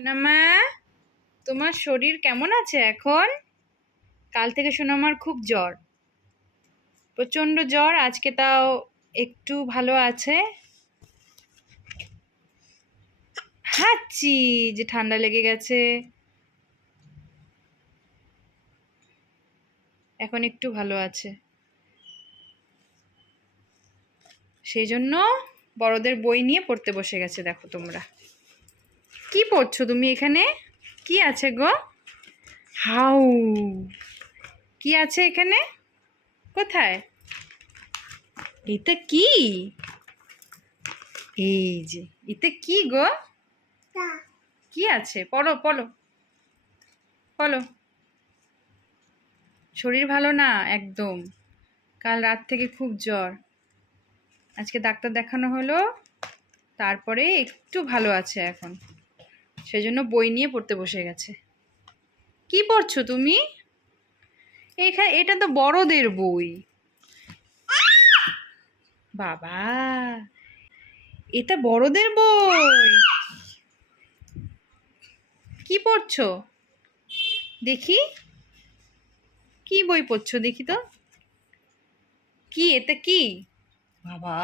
সোনামা, তোমার শরীর কেমন আছে এখন? কাল থেকে সোনামার খুব জ্বর। প্রচণ্ড জ্বর, আজকে তাও একটু ভালো আছে। হাচ্ছি, যে ঠান্ডা লেগে গেছে। এখন একটু ভালো আছে। সেই জন্য বড়দের বই নিয়ে পড়তে বসে গেছে, দেখো তোমরা। কি পড়ছো তুমি এখানে? কি আছে গো? হাউ। কি আছে এখানে? কোথায়? এটা কি? এই যে এতে কি গো? কি আছে? পড়ো পড়ো। পড়ো। শরীর ভালো না? একদম। কাল রাত থেকে খুব জ্বর। আজকে ডাক্তার দেখানো হলো। তারপরে একটু ভালো আছে এখন। সেজন্য বই নিয়ে পড়তে বসে গেছে। কি পড়ছো তুমি? এখানে এটা তো বড়দের বই। বাবা, এটা বড়দের বই। কি পড়ছো? দেখি। কি বই পড়ছো দেখি তো। কি, এতে কি? বাবা,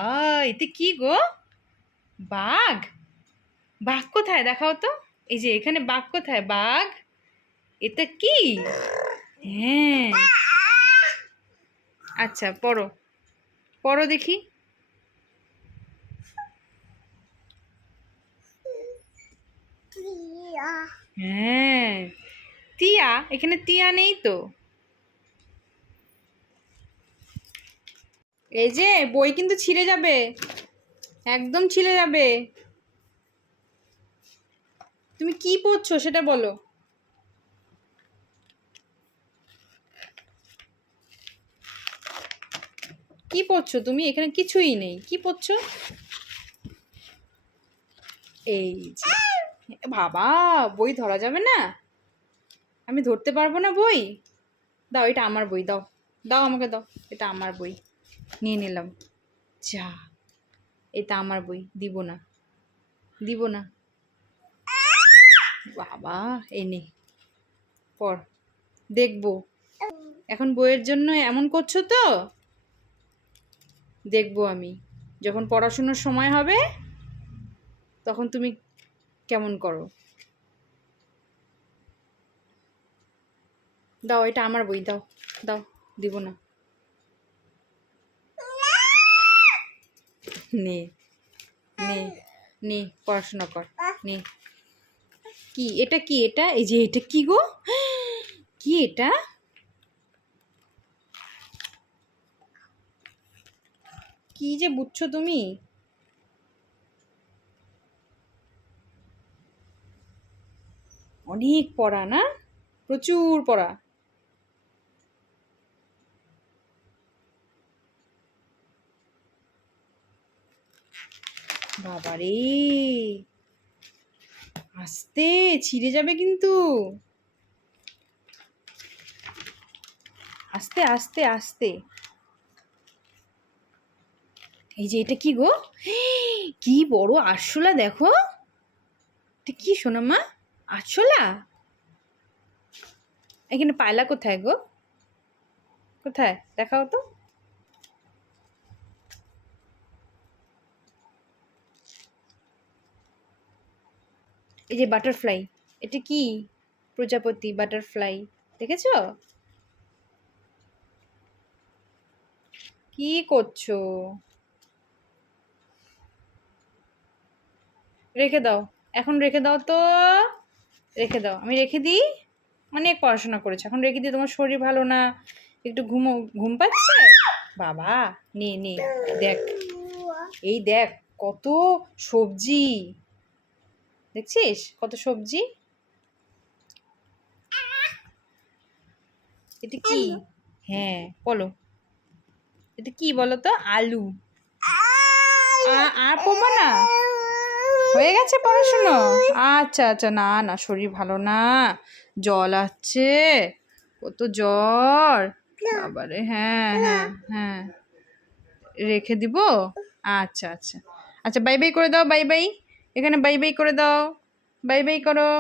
এতে কি গো? বাঘ। বাঘ কোথায়? দেখাও তো। এই যে এখানে বাঘ কোথায়? বাঘ? এটা কি? হ্যাঁ। আচ্ছা পড়ো। পড়ো দেখি। হ্যাঁ। টিয়া? এখানে টিয়া নেই তো? এই যে বই কিন্তু ছিঁড়ে যাবে। একদম ছিঁড়ে যাবে। তুমি কি পড়ছো সেটা বলো। কি পড়ছো তুমি? এখানে কিছুই নেই। কি পড়ছো? এই যে, বাবা, বই ধরা যাবে না। আমি ধরতে পারব না বই? দাও, এটা আমার বই, দাও। দাও আমাকে, দাও। এটা আমার বই। নিয়ে নিলাম। যা, এটা আমার বই। দিব না। দিব না। বাবা এনে পড়, দেখব। এখন বইয়ের জন্য এমন করছ তো? দেখব আমি। যখন পড়াশুনোর সময় হবে, তখন তুমি কেমন করো? দাও, এটা আমার বই, দাও দাও, দিব না। নে নে নে, পড়াশোনা কর, নে। কি? এটা কি? এটা? এই যে এটা কি গো? কি এটা? কি যে বুঝছ তুমি? অনেক পড়া না? প্রচুর পড়া। বাবারে! আস্তে, ছিঁড়ে যাবে কিন্তু। আস্তে আস্তে আস্তে। এই যে এটা কি গো? কি বড় আরশোলা দেখো। এটা কি সোনামা আরশোলা? এখানে পায়লা কোথায় গো? কোথায়? দেখাও তো। এই যে বাটারফ্লাই, এটা কি? প্রজাপতি বাটারফ্লাই, দেখেছ? কি করছ? রেখে দাও, এখন রেখে দাও তো। রেখে দাও, আমি রেখে দিই? অনেক পড়াশোনা করেছে, এখন রেখে দিই, তোমার শরীর ভালো না, একটু ঘুমো, ঘুম পাচ্ছে? বাবা, নে নে, দেখ, এই দেখ, কত সবজি। দেখছিস কত সবজি? এটা কি? হ্যাঁ বলো। এটা কি বলো তো আলু। আর পড়ব না? হয়ে গেছে পড়াশুনো? আচ্ছা আচ্ছা না না শরীর ভালো না। জল আসছে। কত জ্বর। বাবারে হ্যাঁ হ্যাঁ হ্যাঁ। রেখে দিব? আচ্ছা আচ্ছা। আচ্ছা বাই বাই করে দাও বাই বাই। এখানে বাই বাই করে দাও। বাই বাই করো।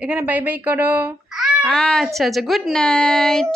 এখানে বাই বাই করো। আচ্ছা আচ্ছা গুড নাইট